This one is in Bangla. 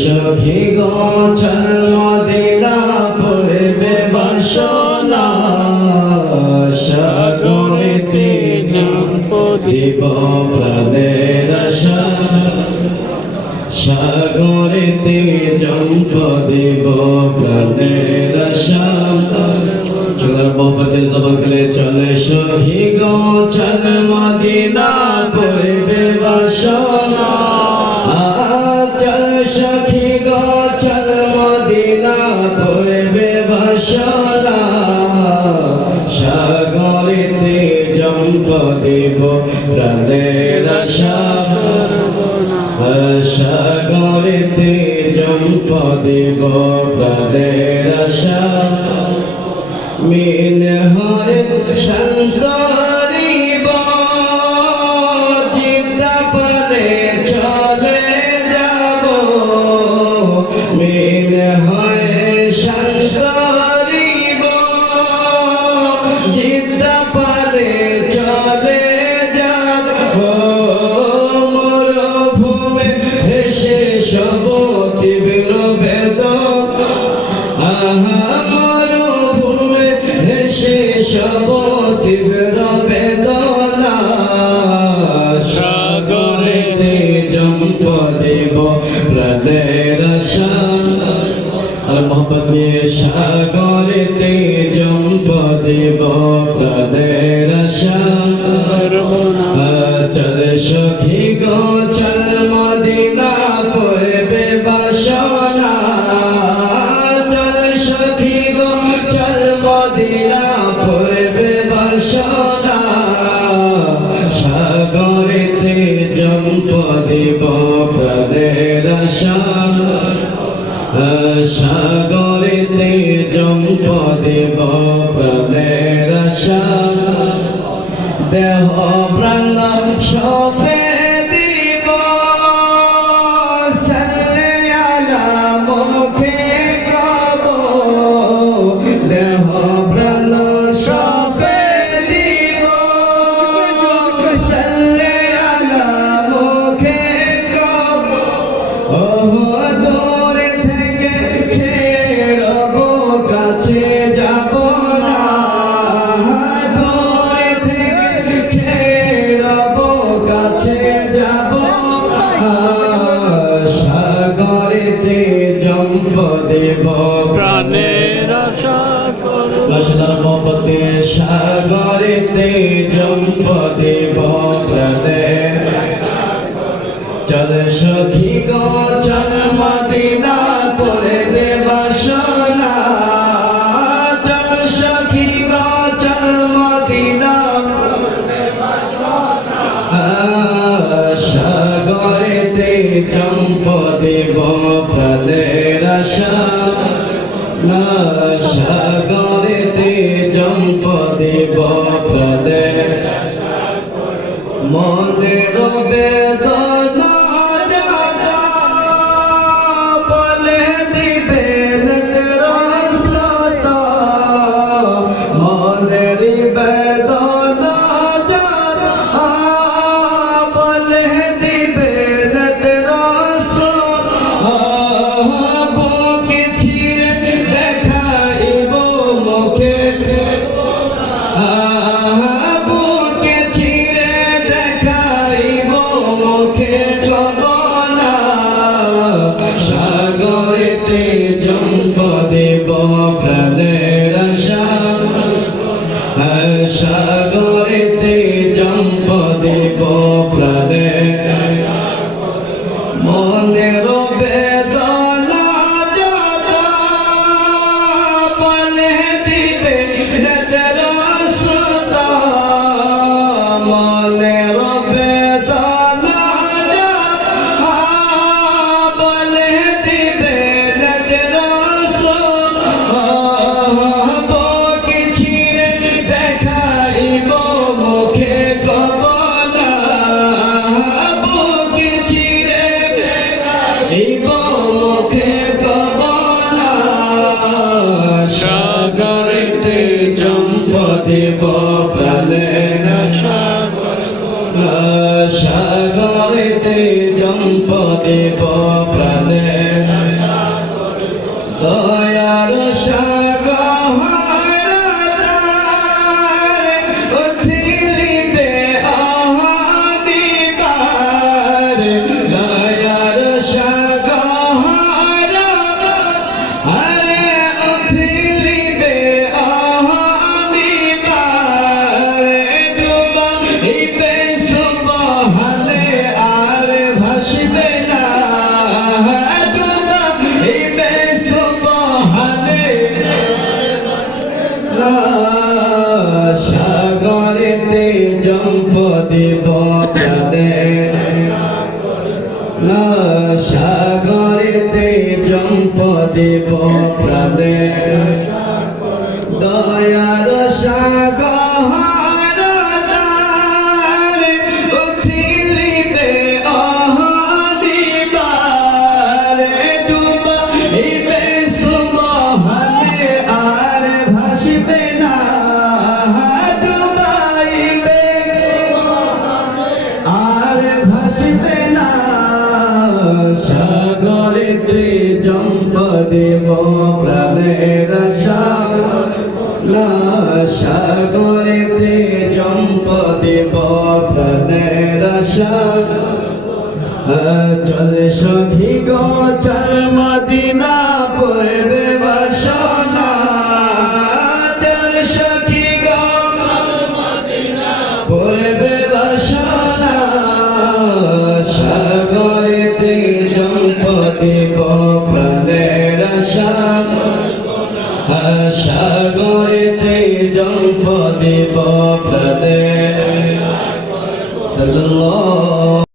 সখী গো চল মদিনা পড়বে বাসনা সাগরেতে জম্প দিব প্রাণের আশা সাগরেতে জম্প দিব প্রাণের আশা চলার মোহাম্মদের জবান গেলে চলে সখী গো চল মদিনা পড়বে বাসনা চল সখী গো চল মদিনা পড়বে বাসনা সাগরেতে জম্প দিব প্রাণের আশা সাগরেতে জম্প দিব প্রাণের আশা মিল হরে সন্তরিব চিন্তা পরে চলে যাব মিল হরে সন্তরিব চিন্তা পরে চলে যাব মরুভূমে হেসে সব তীব্র বেদনা মরুভূমে হেসে সব তীব্র বেদনা সাগরেতে জম্প দেব প্রাণের আশা আর মোহাম্মদ নিয়ে সাগরেতে জম্প দেব প্রাণের আশা চল সখী গো চল মদিনা পড়বে বাসনা চল সখী গো চল মদিনা পড়বে বাসনা সাগরেতে জম্প দিব প্রাণের আশা সাগরেতে জম্প দিব প্রাণের আশা দেহ প্রাণ সপে দিব সাল্লা মুখে কব দেহ প্রাণ সপে দিব সাল্লা মুখে কব দূরে থেকে ছেড়ব কাছে যাব না সাগরেতে জম্প দেব প্রাণের আশা মোহাম্মদে সাগরেতে জম্প দেব প্রাণের চল সখী গো চল মদিনা পড়বে বাসনা চল সখী গো চল মদিনা সাগরেতে জম্প দেব প্রাণের আশা সাগরেতে জম্প দেব প্রাণের মনের বেদনা বলে দিবেন স্রোত মনের বেদনা দেখাইল দেব প্রাণের দয়ার সাগর উঠিলিবে অহনিবারে ডুবাইবে সুবহানে আর ভাসিবে না ডুবাইবে আর ভাসিবে না সাগরেতে জম্প দেব প্রাণের সাগর সাগরেতে জম্প দেব প্রাণের সাগর চল সখী গো চল মদিনা পড়বে বাসনা চল সখী গো পড়বে বাসনা সাগরেতে জম্প দেব প্রাণের সাগর সাগরে